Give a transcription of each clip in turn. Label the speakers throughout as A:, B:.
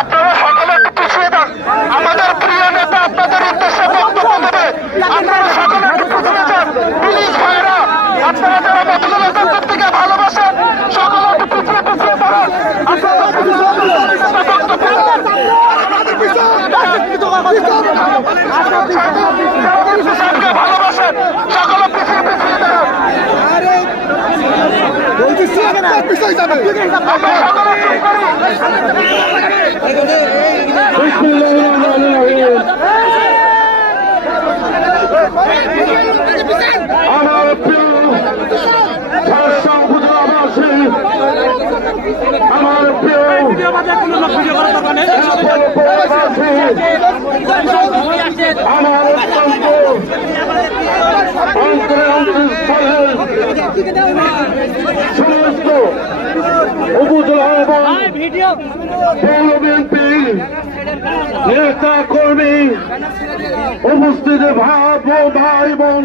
A: আপনারা সকলে পিছিয়ে যান। আমাদের প্রিয় নেতা আপনাদের উদ্দেশ্যে বক্তব্য দেবে। আপনারা সকলে পিছিয়ে যান। প্লিজ ভাইরা, আপনারা যারা হাসানের থেকে ভালোবাসেন, সকলে পিছিয়ে পিছিয়ে দাঁড়ান আপনারা সাহেবকে ভালোবাসেন সকলে পিছিয়ে পিছিয়ে দাঁড়ান আমরা
B: প্রিয় আমার প্রিয় সমস্ত উপজেলা এবং পৌর বিএনপি নেতা কর্মী উপস্থিত ভাব ও ভাই বোন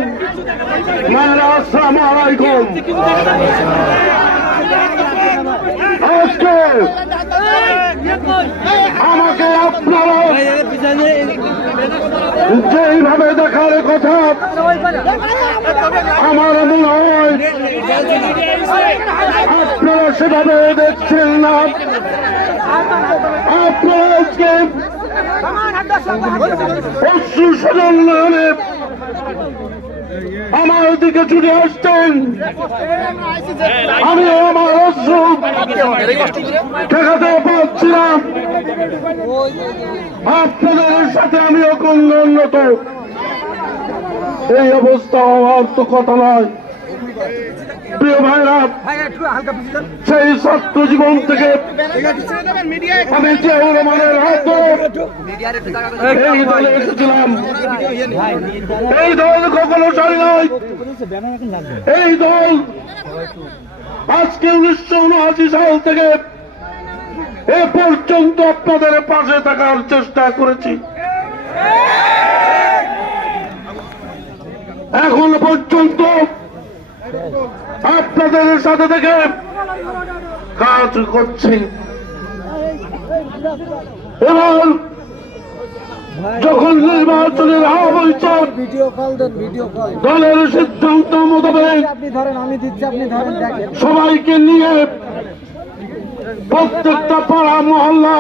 B: আসসালামু আলাইকুম আজকে যেইভাবে দেখার কথা আমার মনে হয় আপনারা সেভাবে দেখছেন না। আপনারা অশ্রু সজল নামে আমার দিকে ছুটে আসতেন আমি আমার অশ্রু ঠেকাতে পারছিলাম আপনাদের সাথে আমি অকন্যত এই অবস্থা হওয়ার তো কথা নয়। প্রিয় ভাইরা, সেই ছাত্র জীবন থেকে আমি এই দলে এসেছিলাম। এই দল কখনো সারি নয় এই দল আজকে উনিশশো উনআশি সাল থেকে এ পর্যন্ত আপনাদের পাশে থাকার চেষ্টা করেছি। এখন পর্যন্ত আপনাদের সাথে থেকে কাজ করছি। এবং যখন নির্বাচনের
C: কল।
B: দলের সিদ্ধান্ত মোতাবেক
C: আপনি ধরেন আমি দিচ্ছি আপনি ধরেন দেখেন।
B: সবাইকে নিয়ে প্রত্যেকটা পাড়া মহল্লা